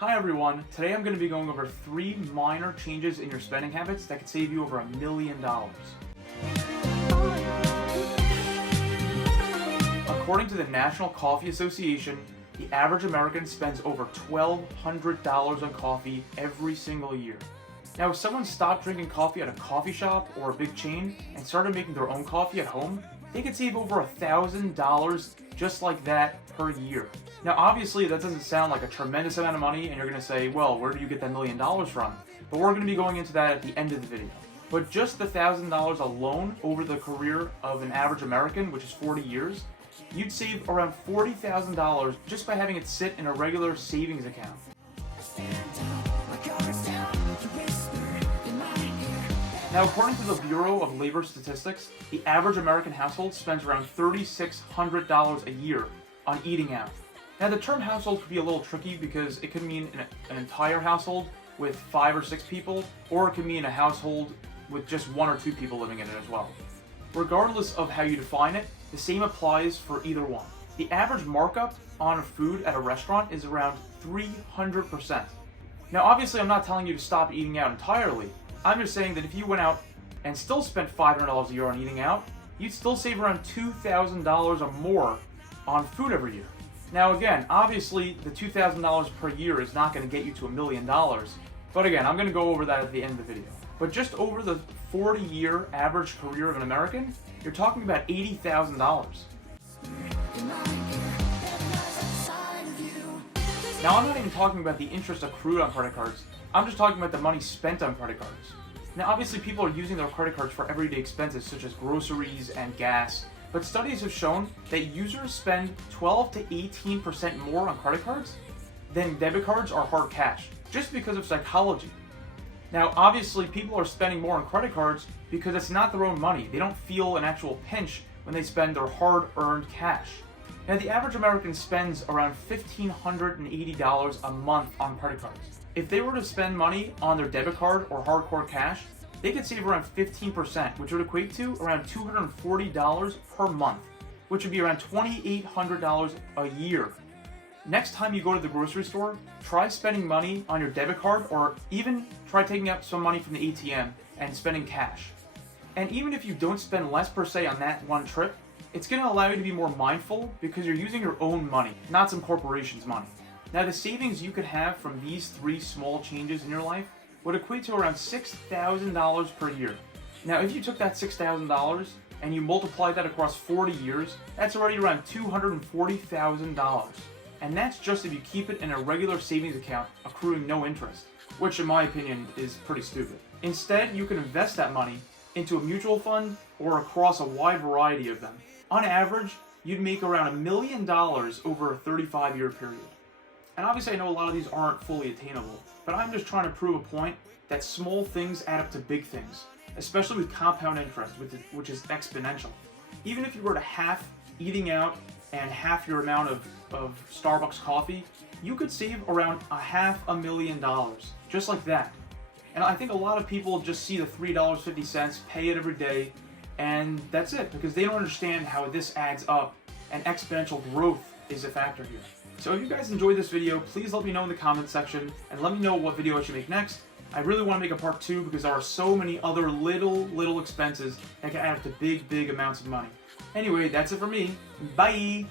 Hi everyone, today I'm going to be going over 3 minor changes in your spending habits that could save you over $1 million. According to the National Coffee Association, the average American spends over $1,200 on coffee every single year. Now, if someone stopped drinking coffee at a coffee shop or a big chain and started making their own coffee at home, they could save over $1,000 just like that per year. Now, obviously, that doesn't sound like a tremendous amount of money, and you're going to say, well, where do you get that $1 million from? But we're going to be going into that at the end of the video. But just the $1,000 alone over the career of an average American, which is 40 years, you'd save around $40,000 just by having it sit in a regular savings account. Now, according to the Bureau of Labor Statistics, the average American household spends around $3,600 a year on eating out. Now, the term household could be a little tricky because it could mean an entire household with 5 or 6 people, or it could mean a household with just 1 or 2 people living in it as well. Regardless of how you define it, the same applies for either one. The average markup on food at a restaurant is around 300%. Now, obviously, I'm not telling you to stop eating out entirely. I'm just saying that if you went out and still spent $500 a year on eating out, you'd still save around $2,000 or more on food every year. Now again, obviously the $2,000 per year is not going to get you to $1 million, but again, I'm going to go over that at the end of the video. But just over the 40-year average career of an American, you're talking about $80,000. Now, I'm not even talking about the interest accrued on credit cards. I'm just talking about the money spent on credit cards. Now, obviously, people are using their credit cards for everyday expenses such as groceries and gas, but studies have shown that users spend 12 to 18% more on credit cards than debit cards or hard cash, just because of psychology. Now, obviously, people are spending more on credit cards because it's not their own money. They don't feel an actual pinch when they spend their hard-earned cash. Now, the average American spends around $1,580 a month on credit cards. If they were to spend money on their debit card or hardcore cash, they could save around 15%, which would equate to around $240 per month, which would be around $2,800 a year. Next time you go to the grocery store, try spending money on your debit card, or even try taking out some money from the ATM and spending cash. And even if you don't spend less per se on that one trip, it's going to allow you to be more mindful because you're using your own money, not some corporation's money. Now, the savings you could have from these 3 small changes in your life would equate to around $6,000 per year. Now, if you took that $6,000 and you multiplied that across 40 years, that's already around $240,000. And that's just if you keep it in a regular savings account accruing no interest, which in my opinion is pretty stupid. Instead, you can invest that money into a mutual fund or across a wide variety of them. On average, you'd make around $1 million over a 35-year period. And obviously I know a lot of these aren't fully attainable, but I'm just trying to prove a point that small things add up to big things, especially with compound interest, which is exponential. Even if you were to half eating out and half your amount of Starbucks coffee, you could save around $500,000, just like that. And I think a lot of people just see the $3.50, pay it every day, and that's it, because they don't understand how this adds up, and exponential growth is a factor here. So if you guys enjoyed this video, please let me know in the comments section, and let me know what video I should make next. I really want to make a part 2 because there are so many other little expenses that can add up to big amounts of money. Anyway, that's it for me. Bye!